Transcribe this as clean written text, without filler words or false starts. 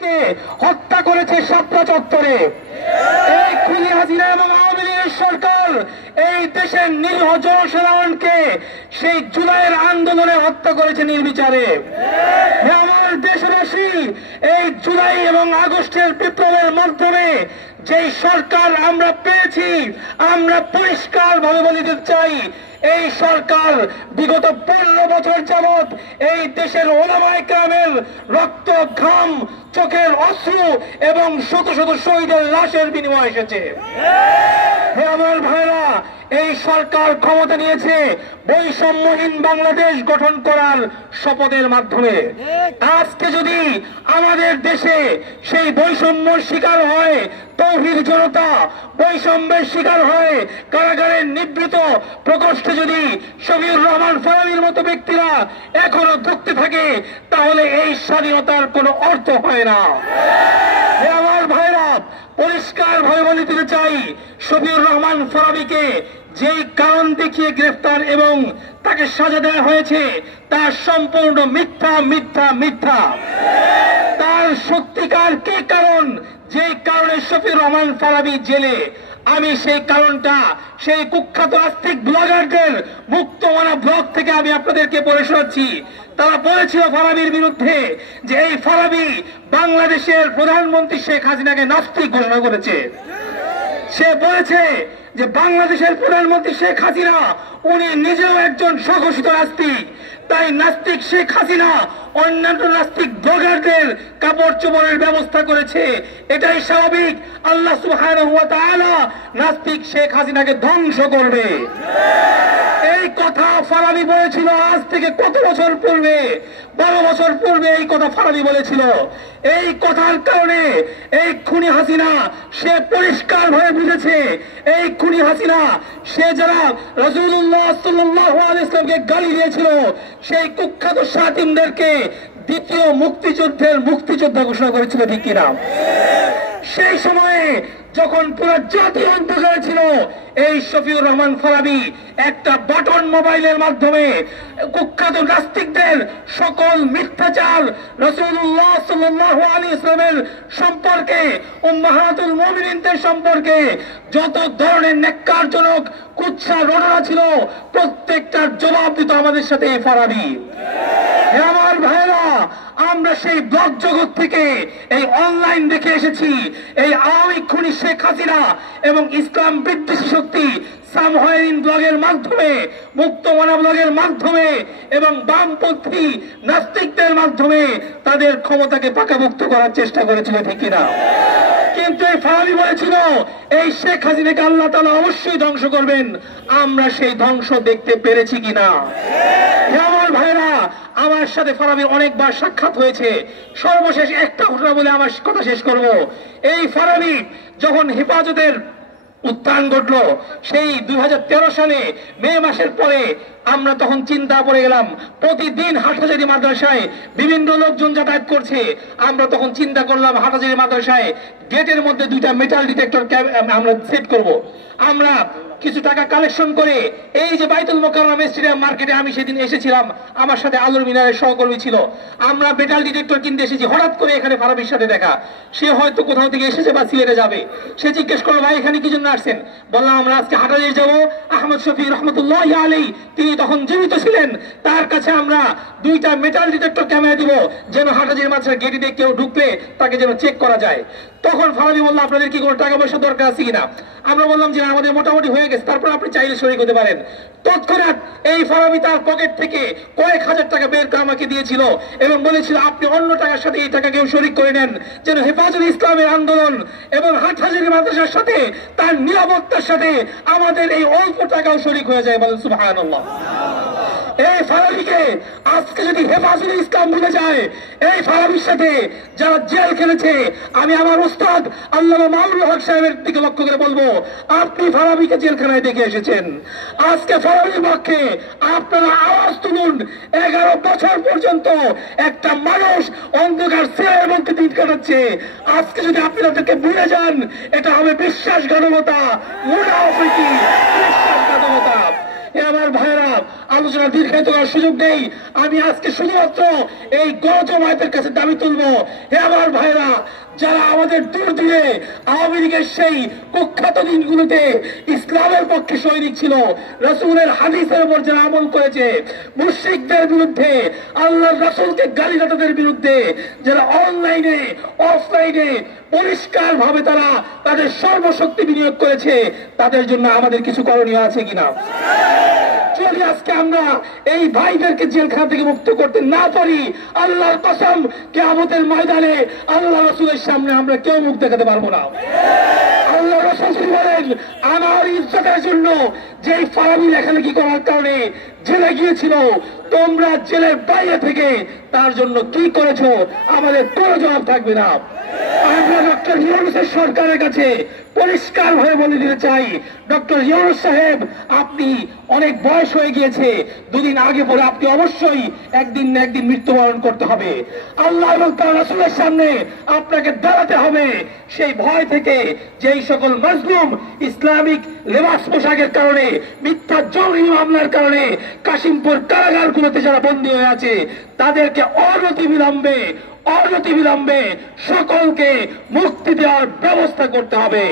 কে হত্যা করেছে শাপলা চত্বরে। এই খুনি হাসিনা এবং আওয়ামী লীগের সরকার এই দেশের নিরীহ জনসাধারণকে সেই জুলাইয়ের আন্দোলনে হত্যা করেছে নির্বিচারে। আমার দেশবাসী, এই জুলাই এবং আগস্টের বিপ্লবের মাধ্যমে যেই সরকার আমরা পেয়েছি, আমরা পরিষ্কার ভাবে বলে দিতে চাই, এই সরকার বিগত 15 বছর যাবৎ এই দেশের ওলামায়ে কেরামের রক্ত, ঘাম, চোখের অশ্রু এবং শত শত শহীদের লাশের বিনিময়ে এসেছে। হে আমার ভাইরা, এই সরকার ক্ষমতা নিয়েছে বৈষম্যহীন বাংলাদেশ গঠন করার শপথের মাধ্যমে। আজকে যদি আমাদের দেশে সেই বৈষম্যের শিকার হয় তৌহিদ জনতা, বৈষম্যের শিকার হয় কারাগারের নিবৃত প্রকোষ্ঠে যদি শফিউর রহমান ফারাবীর মতো ব্যক্তিরা এখনো ধুঁকতে থাকে, তাহলে এই স্বাধীনতার কোনো অর্থ হয় না। হে আমার ভাইরা, পরিষ্কার ভাবে বলে দিতে চাই, শফিউর রহমান ফারাবীকে যেই কারণ দেখিয়ে গ্রেফতার এবং তাকে সাজা দেওয়া হয়েছে তা সম্পূর্ণ মিথ্যা, মিথ্যা, মিথ্যা। তার সত্যিকার কি কারণ, যে কারণে শফিউর রহমান ফারাবী জেলে, আমি সেই কারণটা সেই কুখ্যাত আস্তিক ব্লগারদের মুক্তমনা ব্লগ থেকে আমি আপনাদেরকে পড়ে শোনাচ্ছি। তারা বলেছিল ফারাবীর বিরুদ্ধে যে এই ফারাবী বাংলাদেশের প্রধানমন্ত্রী শেখ হাসিনাকে নাস্তিক ঘোষণা করেছে। সে বলেছে যে বাংলাদেশের প্রধানমন্ত্রী শেখ হাসিনা উনি নিজেও একজন স্বঘোষিত নাস্তিক, তাই নাস্তিক শেখ হাসিনা অন্যান্য নাস্তিক ব্লগারদের কাপড় চোপড়ের ব্যবস্থা করেছে। এটাই স্বাভাবিক, আল্লাহ সুবহানাহু ওয়া তাআলা নাস্তিক শেখ হাসিনাকে ধ্বংস করবে। এই কথা ফারাবী বলেছিল আজ থেকে কত বছর পূর্বে, 12 বছর পূর্বে এই কথা ফারাবী বলেছিল। এই কথার কারণে এই খুনি হাসিনা সে পরিষ্কার ভাবে বুঝেছে, এই খুনি হাসিনা সে যারা রাসূলুল্লাহ সাল্লাল্লাহু আলাইহি ওয়াসাল্লামকে গালি দিয়েছিল, সেই কুখ্যাত শাতিমদেরকে দ্বিতীয় মুক্তিযুদ্ধের মুক্তিযোদ্ধা ঘোষণা করেছিল, ঠিক কিনা? সেই সময়ে যখন পুরো জাতি অন্ধকারে ছিল, এই শফিউর রহমান ফারাবী একটা বাটন মোবাইলের মাধ্যমে কুখ্যাত নাস্তিকদের সকল মিথ্যাচার রাসূলুল্লাহ সাল্লাল্লাহু আলাইহি ওয়াসাল্লামের সম্পর্কে, উম্মাহাতুল মুমিনিনদের সম্পর্কে যত ধরনের নেক্কারজনক কুৎসা রটনা ছিল প্রত্যেকটার জবাব দিত আমাদের সাথে এই ফারাবী। হে আমার ভাইরা, আমরা সেই ব্লগ জগৎ থেকে এই অনলাইন দেখে এসেছি, এই আওয়ামী খুনি শেখ হাসিনা এবং ইসলাম বিদ্বেষী শক্তি সামহাইন ব্লগের মাধ্যমে, মুক্তমনা ব্লগের মাধ্যমে এবং বামপন্থী নাস্তিকদের মাধ্যমে তাদের ক্ষমতাকে পাকাভুক্ত করার চেষ্টা করেছিল, ঠিক কিনা? কিন্তু এই ফারাবী বলেছিল এই শেখ হাসিনাকে আল্লাহ তাআলা অবশ্যই ধ্বংস করবেন। আমরা সেই ধ্বংস দেখতে পেরেছি কিনা? আমার ভাইরা, আমার সাথে ফারাবীর অনেকবার সাক্ষাৎ হয়েছে। সর্বশেষ একটা ঘটনা বলে আমার কথা শেষ করব। এই ফারাবী যখন হেফাজতের উত্থান ঘটলো সেই 2013 সালে মে মাসের পরে, আমরা তখন চিন্তা পড়ে গেলাম, প্রতিদিন হাটহাজারী মাদ্রাসায় বিভিন্ন লোকজন যাতায়াত করছে। আমরা তখন চিন্তা করলাম হাটহাজারী মাদ্রাসায় গেটের মধ্যে 2টা মেটাল ডিটেক্টর আমরা সেট করব। আমরা কিছু টাকা কালেকশন করে এই যে বাইতুল মোকাররম স্টেডিয়াম মার্কেটে আমি সেদিন এসেছিলাম, আমার সাথে আলোর মিনারের সহকর্মী ছিল, আমরা মেটাল ডিটেক্টর কিনতে এসেছি। হঠাৎ করে এখানে ফারাবীর সাথে দেখা, সে হয়তো কোথাও থেকে এসেছে বা সিলেটে যাবে। সে জিজ্ঞেস করলো, ভাই এখানে কি জন্য আসছেন? বললাম আমরা আজকে হাটহাজারী যাবো। আহমদ শফী রহমতুল্লাহি আলাইহি তিনি তখন জীবিত ছিলেন, তার কাছে আমরা 2টা মেটাল ডিটেক্টর ক্যামেরা দিব, যেন হাটহাজারী মাদ্রাসার গেটে দিয়ে কেউ ঢুকলে তাকে যেন চেক করা যায়। তখন ফারাবী বলল, আপনাদের কি কোনো টাকা পয়সা দরকার আছে কিনা? আমরা বললাম যে আমাদের মোটামুটি হয়ে গেছে, তারপর আপনি চাইলে শরীক হতে পারেন। তৎক্ষণাৎ এই ফারাবী তার পকেট থেকে কয়েক হাজার টাকা বের করে আমাকে দিয়েছিল এবং বলেছিল আপনি অন্য টাকার সাথে এই টাকা কেউ শরীক করে নেন, যেন হেফাজতে ইসলামের আন্দোলন এবং হাটহাজারী মাদ্রাসার সাথে তার নিরাপত্তার সাথে আমাদের এই অল্প টাকাও শরীক হয়ে যায়। বলেন সুবহানাল্লাহ। এই ফারাবীকে আজকে যদি হেফাজতে ইসলাম ভুলে যায়, এই ফারাবীর সাথে যারা জেল খেলেছে, আমি আমার উস্তাদ আল্লামা মামুনুল হক সাহেবের দিকে লক্ষ্য করে বলবো, আপনি ফারাবীকে জেলখানায় দেখে এসেছেন। আজকে ফারাবীর পক্ষে আপনারা আওয়াজ তুলুন। 11 বছর পর্যন্ত একটা মানুষ অন্ধকার সেলের মধ্যে দিন কাটাচ্ছে। আজকে যদি আপনি তাদেরকে ভুলে যান, এটা হবে বিশ্বাসঘাতকতা, মুনাফিকি, বিশ্বাসঘাতকতা। আমার ভাইরা, আলোচনা দীর্ঘায়িত করার সুযোগ নেই। আমি আজকে শুধুমাত্র এই গণজমায়েতের কাছে দাবি তুলবো, হে আমার ভাইরা, যারা আমাদের দূর দূরে আওয়ামী লীগের সেই কুখ্যাত দিনগুলোতে ইসলামের পক্ষে সৈনিক ছিল, রাসূলের হাদিসের উপর যারা আমল করেছে, মুশরিকদের বিরুদ্ধে, আল্লাহর রাসূলকে গালিগালাজের বিরুদ্ধে যারা অনলাইনে অফলাইনে পরিষ্কার ভাবে তারা তাদের সর্বশক্তি বিনিয়োগ করেছে, তাদের জন্য আমাদের কিছু করণীয় আছে কিনা? যদি আজকে আমরা এই ভাইদেরকে জেলখানা থেকে মুক্ত করতে না পারি, আল্লাহর কসম কিয়ামতের ময়দানে আল্লাহ রাসূলের সামনে আমরা কেউ মুখ দেখাতে পারবো না। আল্লাহ রাসূল বলেন, আমার ইজ্জতের জন্য যেই ফারাবি লেখালেখি করার কারণে জেলে গিয়েছিল, তোমরা জেলের বাইরে থেকে তার জন্য কি করেছো আমাদের কোনো জবাব থাকবে না। আমরা ডক্টর ইউনূসের সরকারের কাছে পরিষ্কার ভাবে বলে দিতে চাই, ডক্টর ইউনূস সাহেব, আপনি অনেক বয়স হয়ে গিয়েছে, দুদিন আগে পরে আপনি অবশ্যই একদিন না একদিন মৃত্যুবরণ করতে হবে। আল্লাহ এবং তার রাসূলের সামনে আপনাকে দাঁড়াতে হবে। সেই ভয় থেকে যেই সকল মাজলুম ইসলামিক লেবাস পোশাকের কারণে, মিথ্যা জঙ্গি মামলার কারণে কাশিমপুর কারাগারগুলোতে যারা বন্দী হয়ে আছে, তাদেরকে অনতিবিলম্বে সকলকে মুক্তি দেওয়ার ব্যবস্থা করতে হবে।